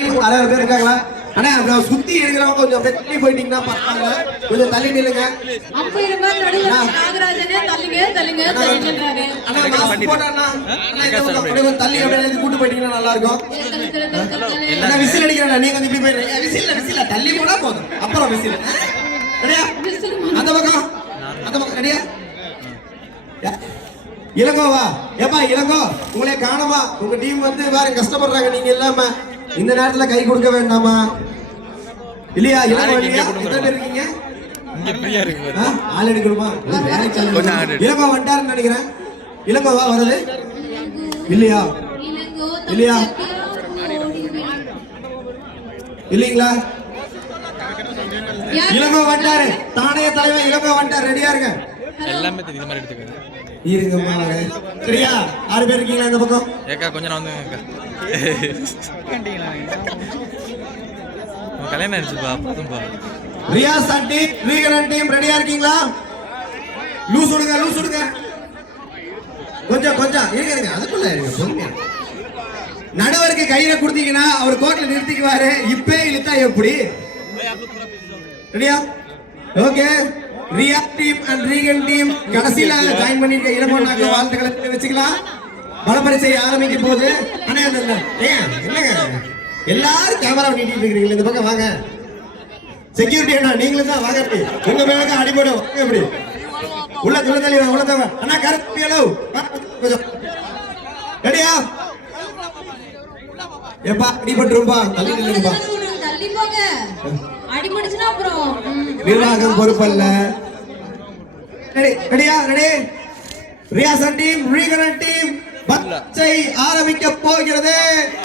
அறுபது பேர் இருக்காங்களா? அண்ணா அப்புறம் சுத்தி இருக்கிறவங்க கொஞ்சம் அப்படியே தள்ளி போயிட்டீங்கன்னா கொஞ்சம் தள்ளி நில்லுங்க. தள்ளி அப்படியே கூட்டு போயிட்டீங்கன்னா நல்லா இருக்கும் தள்ளு, தள்ளு, தள்ளு, தள்ளு, தள்ளு. அண்ணா விசில் அடிக்கிறேன் நீங்க கொஞ்சம் இப்படி போயிடுறீங்க. விசில் விசில் தள்ளி போனா போதும். அப்புறம் விசில். அந்த பக்கம். அந்த பக்கம். ரெடியா இளங்கோவா? ஏப்பா இளங்கோ உங்களை காணமா? உங்க டீம் வந்து வேற கஷ்டப்படுறாங்க. நீங்க இல்லாம. இந்த நேரத்துல கை கொடுக்க வேண்டாமா? இல்லையா? இருக்கீங்க? ஆள் எடுக்கணுமா. இளங்கோ வந்துட்டாருன்னு நினைக்கிறேன். இளங்கோவா வருது இல்லையா? இல்லையா? இல்லீங்களா? இளங்கோ வந்துட்டாரு. தானே தலைவர் இளங்கோ வந்துட்டாரு. ரெடியா இருங்க. எல்லாமே தெரியுது மாதிரி எடுத்துக்கோங்க இருங்கம்மா. சரியா? ஆறு பேர் இருக்கீங்களா இந்த பக்கம்? ஏக்கா கொஞ்சம் நான் வந்து கல்யாணம் ஆயிடுச்சுப்பா போதும்பா ரியாஸ் அண்டி ரீகரன் டீம் ரெடியா இருக்கீங்களா? லூஸ் விடுங்க லூஸ் விடுங்க. கொஞ்சம் கொஞ்சம் இருங்க இருங்க. அதுக்குள்ள இருங்க பொறுமையா நடுவருக்கு கையில கொடுத்தீங்கன்னா அவர் கோட்ல நிறுத்திக்குவாரு. இப்பே இழுத்தா எப்படி? ரெடியா okay Riya team and Regan team கடைசியில ஜாயின் பண்ணிருக்க இளமோனாக்க வாழ்த்துக்களை வச்சுக்கலாம். பலப்பரிசை ஆரம்பிக்க போது அண்ணே அந்த என்னங்க? எல்லாரும் கேமரா நீட்டிட்டு இருக்கிறீங்களா இந்த பக்கம் வாங்க. செக்யூரிட்டி அண்ணா நீங்களும் தான் வாங்க அப்படி. உங்க மேல அடிபடும் எப்படி உள்ள துணை தலைவர் வாங்க உள்ள அண்ணா கருப்பி அளவு கொஞ்சம். ரெடியா எப்பா அடிபட்டுருப்பா தள்ளி நில்லுங்கப்பா நிர்வாகம் பொறுப்பல்ல. ரெடியா ரெடி ரியாசன் டீம் ரீகரன் டீம் பச்சை ஆரம்பிக்க போகிறது.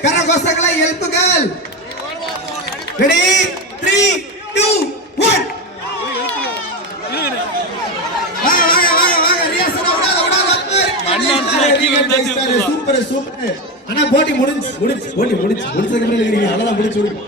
கரகோஷங்களை எழுப்புங்கள். Ready three two one super super. அண்ணா போட்டி முடிஞ்சு முடிஞ்சு போட்டி முடிஞ்சு. முடிச்சதுக்கு அப்புறம் அவ்வளவுதான் முடிச்சு விடுங்க.